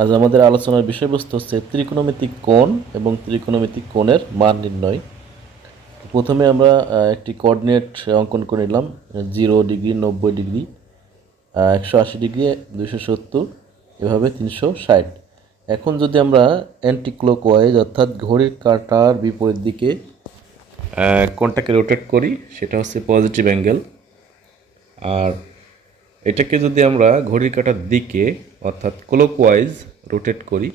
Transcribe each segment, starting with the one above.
আজ আমাদের আলোচনার বিষয়বস্তু হচ্ছে ত্রিকোণমিতিক কোণ এবং ত্রিকোণমিতিক কোণের মান নির্ণয়। প্রথমে আমরা একটি কোঅর্ডিনেট অঙ্কন করে নিলাম জিরো ডিগ্রি নব্বই ডিগ্রি একশো আশি ডিগ্রি দুশো সত্তর এভাবে তিনশো ষাট। এখন যদি আমরা অ্যান্টি ক্লকওয়াইজ অর্থাৎ ঘড়ির কাঁটার বিপরীত দিকে আহ, কোণটাকে রোটেট করি সেটা হচ্ছে পজিটিভ অ্যাঙ্গেল আর এটাকে যদি আমরা ঘড়ির কাটার দিকে, অর্থাৎ ক্লকওয়াইজ রোটেট করি,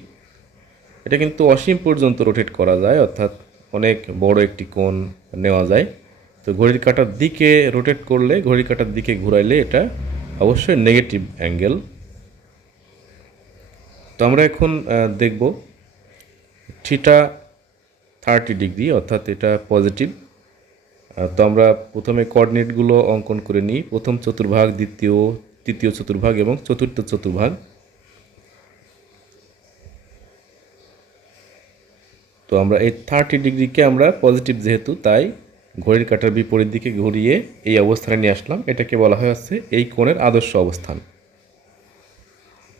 এটা কিন্তু অসীম পর্যন্ত রোটেট করা যায়, অর্থাৎ অনেক বড় একটি কোণ নেওয়া যায়। তো ঘড়ির কাটার দিকে রোটেট করলে, ঘড়ির কাটার দিকে ঘুরাইলে এটা অবশ্যই নেগেটিভ অ্যাঙ্গেল তো আমরা এখন দেখব থিটা থার্টি ডিগ্রি অর্থাৎ এটা পজিটিভ তো আমরা প্রথমে কোঅর্ডিনেটগুলো অঙ্কন করে নিই। প্রথম চতুর্ভাগ, দ্বিতীয়, তৃতীয় চতুর্ভাগ এবং চতুর্থ চতুর্ভাগ। তো আমরা এই থার্টি ডিগ্রিকে আমরা পজিটিভ যেহেতু, তাই ঘড়ির কাঁটার বিপরীত দিকে ঘুরিয়ে এই অবস্থানে নিয়ে আসলাম। এটাকে বলা হয় হচ্ছে এই কোণের আদর্শ অবস্থান।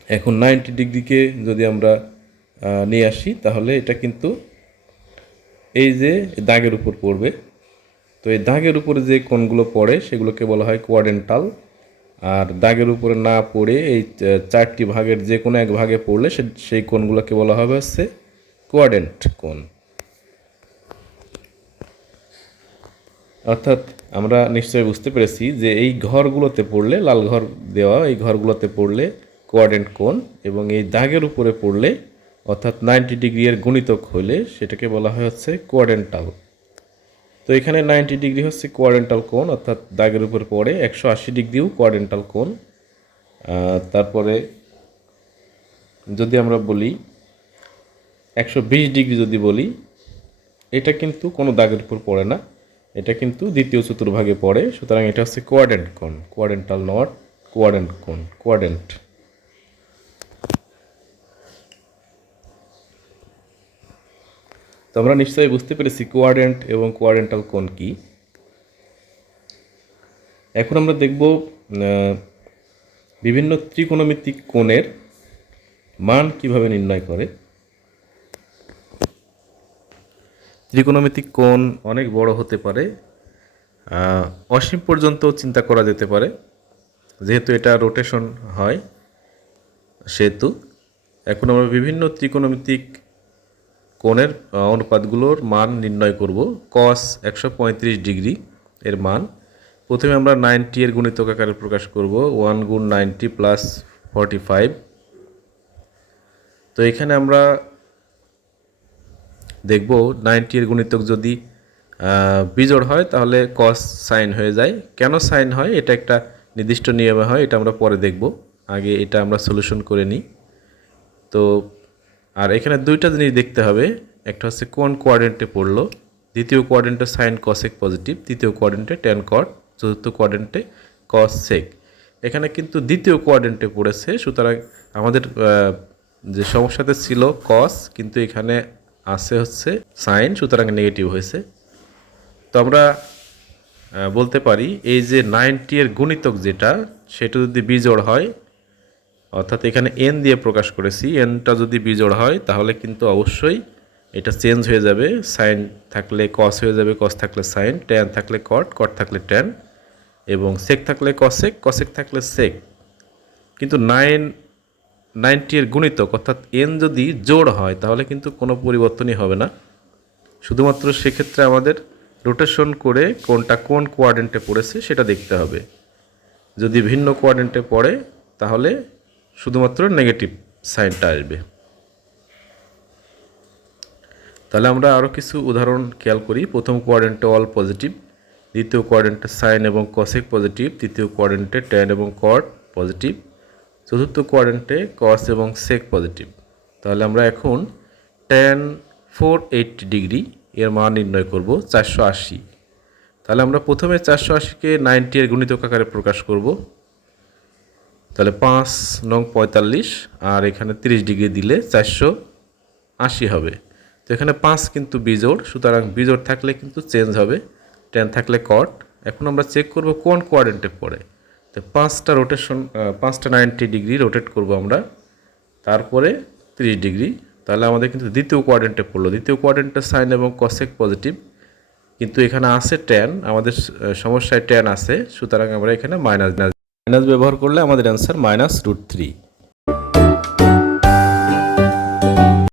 এখন নাইনটি ডিগ্রিকে যদি আমরা নিয়ে আসি, তাহলে এটা কিন্তু এই যে দাগের উপর পড়বে। তো এই দাগের উপরে যে কোণগুলো পড়ে, সেগুলোকে বলা হয় কোয়াডেন্টাল আর দাগের উপরে না পড়ে এই চারটি ভাগের যে কোনো এক ভাগে পড়লে সেই কোণগুলোকে বলা হবে হচ্ছে কোয়াডেন্ট কোণ। অর্থাৎ আমরা নিশ্চয়ই বুঝতে পেরেছি যে এই ঘরগুলোতে পড়লে, লাল ঘর দেওয়া, এই ঘরগুলোতে পড়লে কোয়াডেন্ট কোণ এবং এই দাগের উপরে পড়লে, অর্থাৎ নাইনটি ডিগ্রি এর গুণিতক হলে সেটাকে বলা হয় হচ্ছে কোয়াডেন্টাল তো এখানে নাইনটি ডিগ্রি হচ্ছে কোয়ারেন্টাল কোণ অর্থাৎ দাগের উপর পড়ে একশো আশি ডিগ্রিও কোয়ারেন্টাল আহ, তারপরে যদি আমরা বলি একশো বিশ ডিগ্রি যদি বলি এটা কিন্তু কোনো দাগের উপর পড়ে না এটা কিন্তু দ্বিতীয় চতুর্ভাগে পড়ে সুতরাং এটা হচ্ছে কোয়াডেন্ট কোণ কোয়াডেন্টাল নট কোয়াডেন্ট কোণ কোয়াডেন্ট তো আমরা নিশ্চয়ই বুঝতে পেরেছি কোয়ারেন্ট এবং কোয়ারেন্টাল কোন কি। এখন আমরা দেখব বিভিন্ন ত্রিকোণমিতিক কোণের মান কীভাবে নির্ণয় করে। ত্রিকোণমিতিক কোণ অনেক বড় হতে পারে অসীম পর্যন্ত চিন্তা করা যেতে পারে, যেহেতু এটা রোটেশন হয় সেহেতু। এখন আমরা বিভিন্ন ত্রিকোণমিতিক কোণের অনুপাতগুলোর মান নির্ণয় করব। কস একশো পঁয়ত্রিশ ডিগ্রি এর মান। প্রথমে আমরা নাইনটি এর গুণিতক আকারে প্রকাশ করব, ওয়ান গুণ নাইনটি প্লাস ফর্টি ফাইভ। তো এখানে আমরা দেখব নাইনটি এর গুণিতক যদি বিজোড় হয়, তাহলে কস সাইন হয়ে যায়। কেন সাইন হয়? এটা একটা নির্দিষ্ট নিয়মে হয়, এটা আমরা পরে দেখব। আগে এটা আমরা সলিউশন করে নিই। তো আর এখানে দুইটা জিনিস দেখতে হবে। একটা হচ্ছে কোন কোয়াড্রেন্টে পড়ল, দ্বিতীয় কোয়াড্রেন্টে সাইন কসেক পজিটিভ তৃতীয় কোয়াড্রেন্টে টেন কট চতুর্থ কোয়াড্রেন্টে কস সেক এখানে কিন্তু দ্বিতীয় কোয়াড্রেন্টে পড়েছে, সুতরাং আমাদের যে সমস্যাতে ছিল কস কিন্তু এখানে আছে হচ্ছে সাইন, সুতরাং নেগেটিভ হয়েছে। তো আমরা বলতে পারি, এই যে নাইনটি এর গুণিতক যেটা, সেটা যদি বিজোড় হয় অর্থাৎ এখানে এন দিয়ে প্রকাশ করেছি এনটা যদি বিজোড় হয়, তাহলে কিন্তু অবশ্যই এটা চেঞ্জ হয়ে যাবে। সাইন থাকলে কস হয়ে যাবে কস থাকলে সাইন ট্যান থাকলে কট কট থাকলে ট্যান এবং সেক থাকলে কসেক কসেক থাকলে সেক কিন্তু নাইন নাইনটি এর গুণিতক, অর্থাৎ এন যদি জোড় হয়, তাহলে কিন্তু কোনো পরিবর্তনই হবে না। শুধুমাত্র সেক্ষেত্রে আমাদের রোটেশন করে কোনটা কোন কোয়ার্ডেন্টে পড়েছে, সেটা দেখতে হবে। যদি ভিন্ন কোয়াড্রেন্টে পড়ে, তাহলে শুধুমাত্র নেগেটিভ সাইনটা আসবে। তাহলে আমরা আরও কিছু উদাহরণ খেয়াল করি। প্রথম কোয়াড্রেন্টে অল পজিটিভ দ্বিতীয় কোয়াড্রেন্টে সাইন এবং কসেক পজিটিভ তৃতীয় কোয়ারেন্টে ট্যান এবং কট পজিটিভ চতুর্থ কোয়ারেন্টে কস এবং সেক পজিটিভ তাহলে আমরা এখন ট্যান ফোর এইটটি ডিগ্রি এর মান নির্ণয় করব, চারশো আশি। তাহলে আমরা প্রথমে চারশো আশিকে নাইনটি এর গুণিতক আকারে প্রকাশ করব। তাহলে পাঁচ নং পঁয়তাল্লিশ, আর এখানে তিরিশ ডিগ্রি দিলে চারশো আশি হবে। তো এখানে পাঁচ কিন্তু বিজোড়, সুতরাং বিজোড় থাকলে কিন্তু চেঞ্জ হবে, টেন থাকলে কট এখন আমরা চেক করব কোন কোয়ারেন্টে পড়ে। তো পাঁচটা রোটেশন পাঁচটা নাইনটি ডিগ্রি রোটেট করব আমরা, তারপরে তিরিশ ডিগ্রি। তাহলে আমাদের কিন্তু দ্বিতীয় কোয়ারেন্টে পড়ল। দ্বিতীয় কোয়াড্রেন্টের সাইন এবং কসেক পজিটিভ কিন্তু এখানে আছে ট্যান আমাদের সমস্যায় ট্যান আছে, সুতরাং আমরা এখানে মাইনাস মাইনাস ব্যবহার করলে আমাদের অ্যান্সার মাইনাস রুট থ্রি